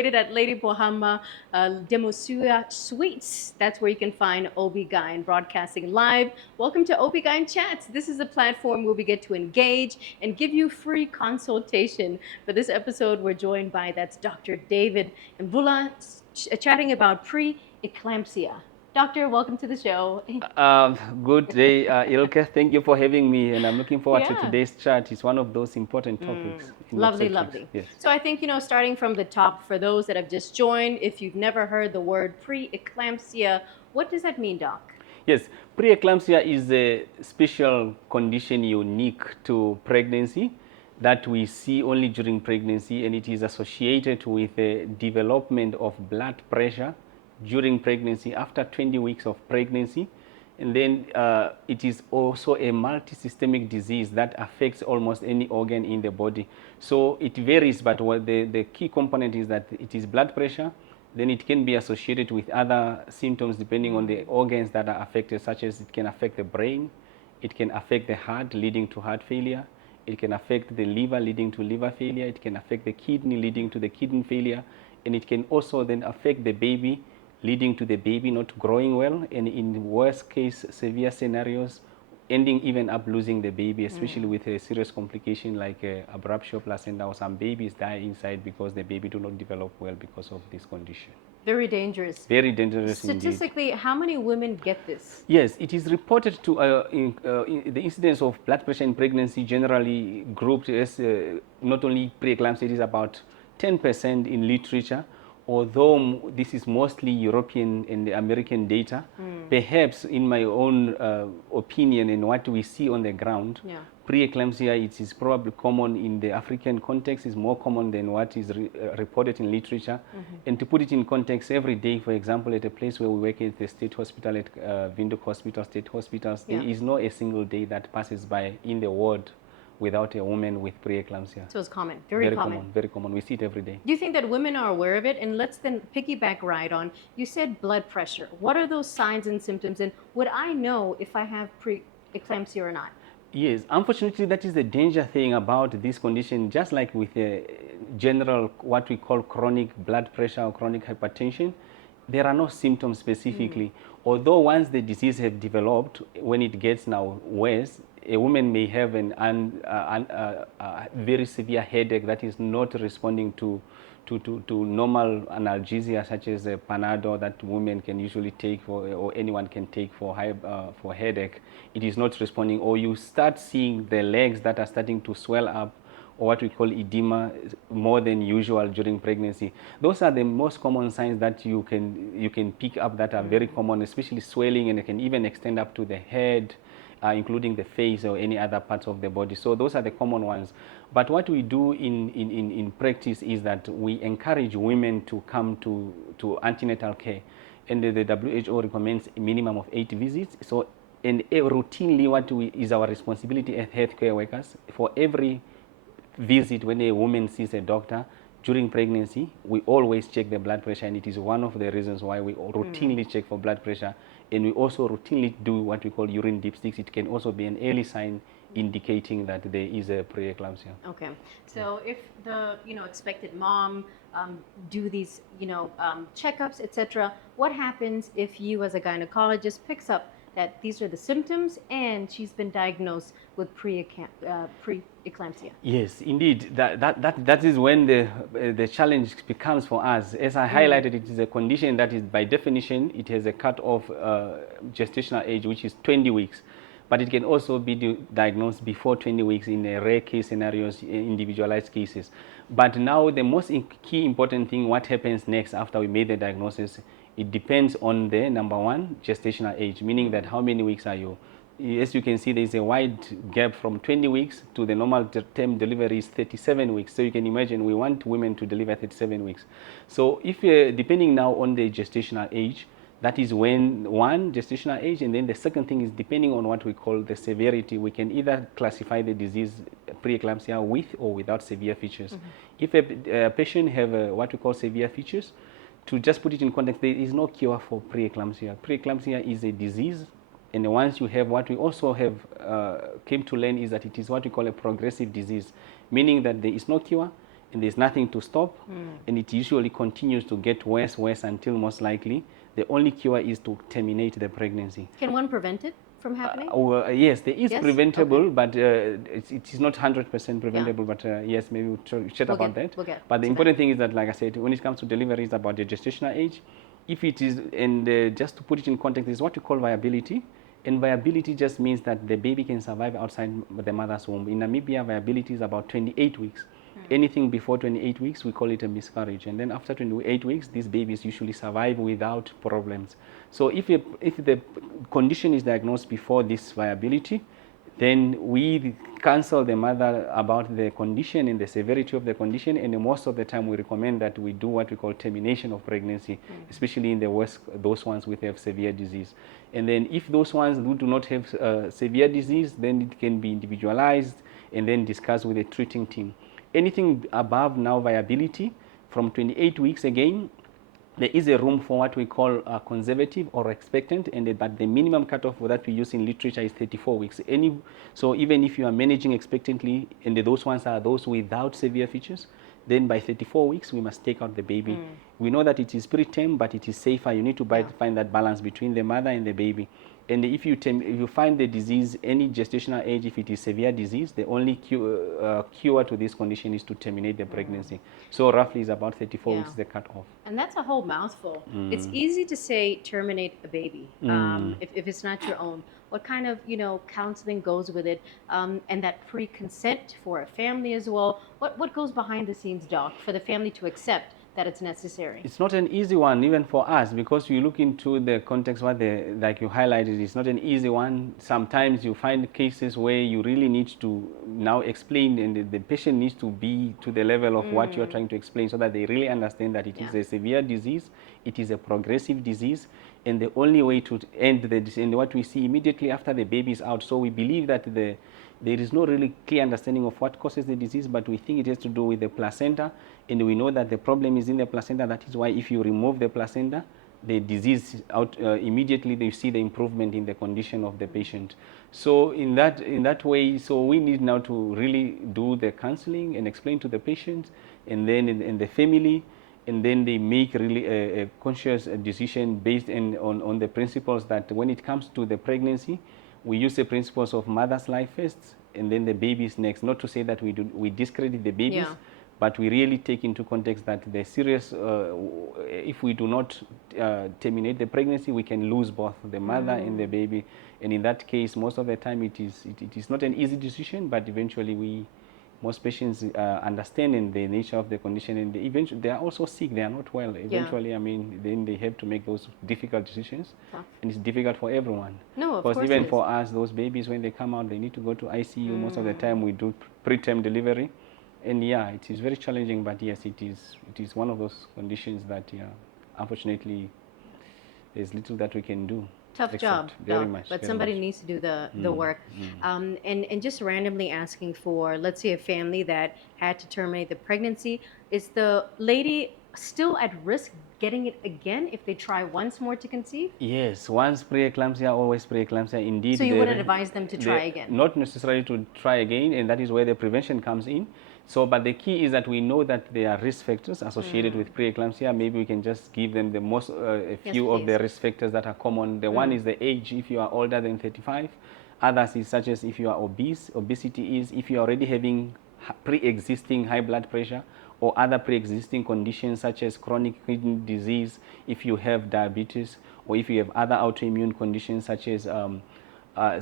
situated at Lady Bohama Demosuya Suites. That's where you can find OB-GYN broadcasting live. Welcome to OB-GYN Chats. This is a platform where we get to engage and give you free consultation. For this episode, we're joined by, that's Dr. David Emvula, chatting about preeclampsia. Doctor, welcome to the show. Good day, Ilke. Thank you for having me, and I'm looking forward to Yeah. today's chat. It's one of those important topics. In Lovely, obstetrics. lovely. Yes. So I think, starting from the top, for those that have just joined, if you've never heard the word preeclampsia, what does that mean, Doc? Yes, preeclampsia is a special condition unique to pregnancy that we see only during pregnancy, and it is associated with the development of blood pressure during pregnancy after 20 weeks of pregnancy. And then it is also a multi-systemic disease that affects almost any organ in the body. So it varies, but what the key component is that it is blood pressure. Then it can be associated with other symptoms depending on the organs that are affected, such as it can affect the brain, it can affect the heart, leading to heart failure, it can affect the liver, leading to liver failure, it can affect the kidney, leading to the kidney failure, and it can also then affect the baby, leading to the baby not growing well, and in worst case severe scenarios, ending even up losing the baby, especially with a serious complication like abruptio placenta, or some babies die inside because the baby do not develop well because of this condition. Very dangerous. Very dangerous indeed. Statistically, how many women get this? Yes, it is reported to the incidence of blood pressure in pregnancy generally grouped as not only preeclampsia, it is about 10% in literature. Although this is mostly European and American data, perhaps in my own opinion and what we see on the ground, preeclampsia, it is probably common in the African context, is more common than what is reported in literature. And to put it in context, every day, for example, at a place where we work at the state hospital, at Windhoek Hospital, state hospitals, there is not a single day that passes by in the ward without a woman with preeclampsia. So it's common, very common. Very common. We see it every day. Do you think that women are aware of it? And let's then piggyback right on, you said blood pressure. What are those signs and symptoms? And would I know if I have preeclampsia or not? Yes, unfortunately, that is the danger thing about this condition. Just like with a general, what we call chronic blood pressure or chronic hypertension, there are no symptoms specifically. Although once the disease has developed, when it gets now worse, a woman may have a very severe headache that is not responding to normal analgesia, such as a Panadol that women can usually take or anyone can take for headache. It is not responding, or you start seeing the legs that are starting to swell up, or what we call edema, more than usual during pregnancy. Those are the most common signs that you can pick up that are very common, especially swelling, and it can even extend up to the head, including the face or any other parts of the body. So those are the common ones. But what we do in practice is that we encourage women to come to antenatal care. And the WHO recommends a minimum of 8 visits. So and routinely what is our responsibility as healthcare workers, for every visit when a woman sees a doctor during pregnancy, we always check the blood pressure, and it is one of the reasons why we routinely check for blood pressure. And we also routinely do what we call urine dipsticks. It can also be an early sign indicating that there is a preeclampsia. Okay, so if the expected mom do these checkups, etc., what happens if you as a gynecologist picks up that these are the symptoms and she's been diagnosed with preeclampsia? Yes, indeed. That is when the challenge becomes for us. As I highlighted, it is a condition that is, by definition, it has a cut-off gestational age, which is 20 weeks. But it can also be diagnosed before 20 weeks in rare case scenarios, individualized cases. But now the most key important thing, what happens next after we made the diagnosis, it depends on the, number one, gestational age, meaning that how many weeks are you? As you can see, there is a wide gap from 20 weeks to the normal term delivery is 37 weeks. So you can imagine we want women to deliver 37 weeks. So if depending now on the gestational age, that is when one, gestational age, and then the second thing is depending on what we call the severity, we can either classify the disease preeclampsia with or without severe features. If a patient have what we call severe features, to just put it in context, there is no cure for preeclampsia. Preeclampsia is a disease, and once you have, what we also have came to learn is that it is what we call a progressive disease, meaning that there is no cure, and there's nothing to stop, and it usually continues to get worse until most likely the only cure is to terminate the pregnancy. Can one prevent it from happening? Yes, there is Yes? preventable, Okay. but it is not 100% preventable. But yes, maybe we'll chat about that. We'll get But the to important thing is that, like I said, when it comes to delivery, it's about the gestational age. If it is, and just to put it in context, is what we call viability. And viability just means that the baby can survive outside the mother's womb. In Namibia, viability is about 28 weeks. Anything before 28 weeks, we call it a miscarriage. And then after 28 weeks, these babies usually survive without problems. So if the condition is diagnosed before this viability, then we counsel the mother about the condition and the severity of the condition, and most of the time we recommend that we do what we call termination of pregnancy, especially in the worst, those ones with have severe disease. And then if those ones who do not have severe disease, then it can be individualized and then discussed with the treating team. Anything above now viability, from 28 weeks again, there is a room for what we call conservative or expectant, but the minimum cutoff that we use in literature is 34 weeks. So even if you are managing expectantly, and those ones are those without severe features, then by 34 weeks we must take out the baby. We know that it is preterm, but it is safer. You need to find that balance between the mother and the baby. And if you find the disease, any gestational age, if it is severe disease, the only cure to this condition is to terminate the pregnancy. So roughly is about 34 weeks the cutoff. And that's a whole mouthful. It's easy to say terminate a baby if it's not your own. What kind of counseling goes with it, and that pre-consent for a family as well? What goes behind the scenes, Doc, for the family to accept that it's necessary? It's not an easy one, even for us, because you look into the context, like you highlighted, it's not an easy one. Sometimes you find cases where you really need to now explain, and the patient needs to be to the level of what you're trying to explain, so that they really understand that it is a severe disease, it is a progressive disease, and the only way to end the disease, and what we see immediately after the baby is out. So we believe that there is no really clear understanding of what causes the disease, but we think it has to do with the placenta, and we know that the problem is in the placenta. That is why if you remove the placenta, the disease out immediately, you see the improvement in the condition of the patient. So in that way, so we need now to really do the counseling and explain to the patient, and then in the family, and then they make really a conscious decision based on the principles that when it comes to the pregnancy, we use the principles of mother's life first, and then the baby's next. Not to say that we discredit the babies, but we really take into context that the serious, if we do not terminate the pregnancy, we can lose both the mother and the baby. And in that case, most of the time it is not an easy decision, but eventually most patients understand in the nature of the condition, and eventually they are also sick, they are not well. Eventually, I mean, then they have to make those difficult decisions, and it's difficult for everyone. No, of course. Because even for us, those babies, when they come out, they need to go to ICU. Most of the time we do preterm delivery, and it is very challenging, but yes, it is one of those conditions that unfortunately there's little that we can do. Tough job, very much, but somebody needs to do the work. And just randomly asking for, let's say, a family that had to terminate the pregnancy, is the lady still at risk getting it again if they try once more to conceive? Yes, once preeclampsia, always preeclampsia. Indeed. So you wouldn't advise them to try again? Not necessarily to try again, and that is where the prevention comes in. So, but the key is that we know that there are risk factors associated with preeclampsia. Maybe we can just give them the most, a few of the risk factors that are common. The one is the age, if you are older than 35. Others is such as if you are obese. Obesity is if you are already having pre-existing high blood pressure or other pre-existing conditions such as chronic kidney disease, if you have diabetes, or if you have other autoimmune conditions such as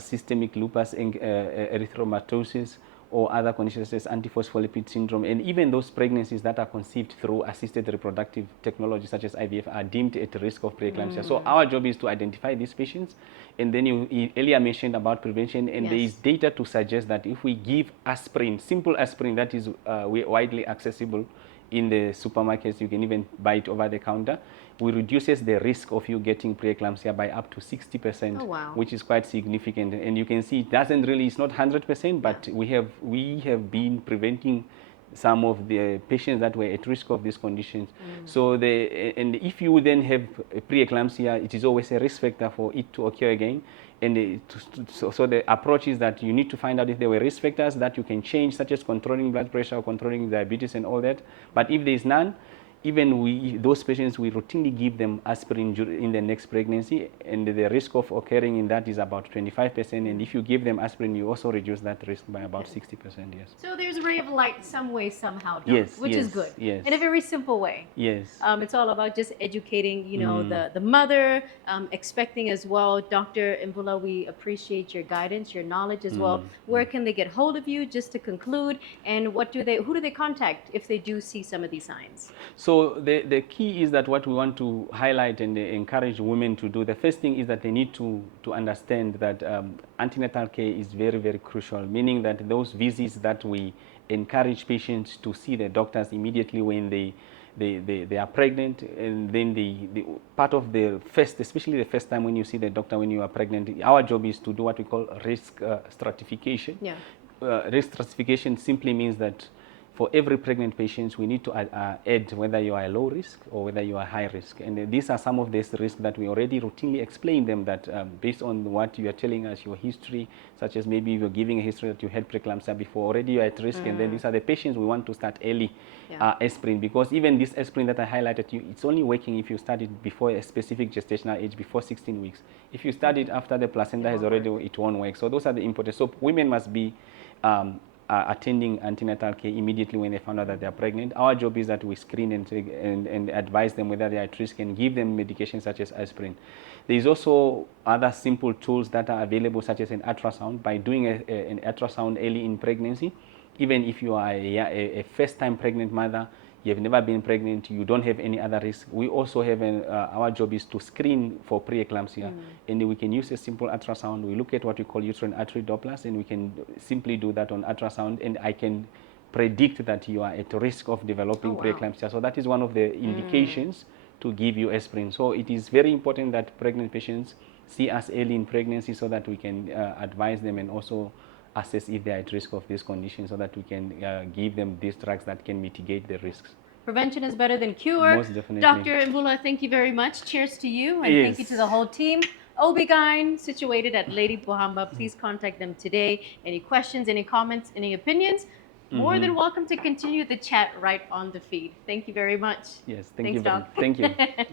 systemic lupus erythematosus, or other conditions such as antiphospholipid syndrome, and even those pregnancies that are conceived through assisted reproductive technology such as IVF are deemed at risk of preeclampsia. So our job is to identify these patients, and then you earlier mentioned about prevention, and there is data to suggest that if we give aspirin, simple aspirin that is widely accessible in the supermarkets, you can even buy it over the counter, we reduces the risk of you getting preeclampsia by up to 60%, which is quite significant. And you can see it doesn't really, it's not 100%, but we have been preventing some of the patients that were at risk of these conditions. So and if you then have preeclampsia, it is always a risk factor for it to occur again. And so the approach is that you need to find out if there were risk factors that you can change, such as controlling blood pressure or controlling diabetes and all that. But if there is none, even those patients, we routinely give them aspirin in the next pregnancy, and the risk of occurring in that is about 25%. And if you give them aspirin, you also reduce that risk by about 60%, yes. So there's a ray of light some way, somehow, Doc, Yes, which is good. yes. In a very simple way. Yes. It's all about just educating, the mother, expecting as well. Dr. Emvula, we appreciate your guidance, your knowledge as well. Where can they get hold of you, just to conclude, and who do they contact if they do see some of these signs? So the key is that what we want to highlight and encourage women to do, the first thing is that they need to understand that antenatal care is very, very crucial, meaning that those visits that we encourage patients to see the doctors immediately when they are pregnant, and then the part of the first, especially the first time when you see the doctor when you are pregnant, our job is to do what we call risk stratification. Yeah. Risk stratification simply means that for every pregnant patient, we need to add whether you are a low risk or whether you are high risk. And these are some of these risks that we already routinely explain them, that based on what you are telling us, your history, such as maybe you're giving a history that you had preeclampsia before, already you're at risk. And then these are the patients we want to start early aspirin, because even this aspirin that I highlighted to you, it's only working if you start it before a specific gestational age, before 16 weeks. If you start it after the placenta has already, it won't work. So those are the important. So women must be attending antenatal care immediately when they found out that they are pregnant. Our job is that we screen and advise them whether they are at risk and give them medication such as aspirin. There is also other simple tools that are available, such as an ultrasound. By doing an ultrasound early in pregnancy, even if you are a first-time pregnant mother, you have never been pregnant, you don't have any other risk, we also have our job is to screen for preeclampsia. And we can use a simple ultrasound. We look at what we call uterine artery Dopplers, and we can simply do that on ultrasound, and I can predict that you are at risk of developing preeclampsia. So that is one of the indications to give you aspirin. So it is very important that pregnant patients see us early in pregnancy, so that we can advise them and also assess if they are at risk of this condition, so that we can give them these drugs that can mitigate the risks. Prevention is better than cure. Most definitely. Dr. Emvula, thank you very much. Cheers to you, and thank you to the whole team. OB-GYN, situated at Lady Bohamba. Please contact them today. Any questions, any comments, any opinions? More than welcome to continue the chat right on the feed. Thank you very much. Yes, thank Thanks, you. Doc. Thank you. Okay.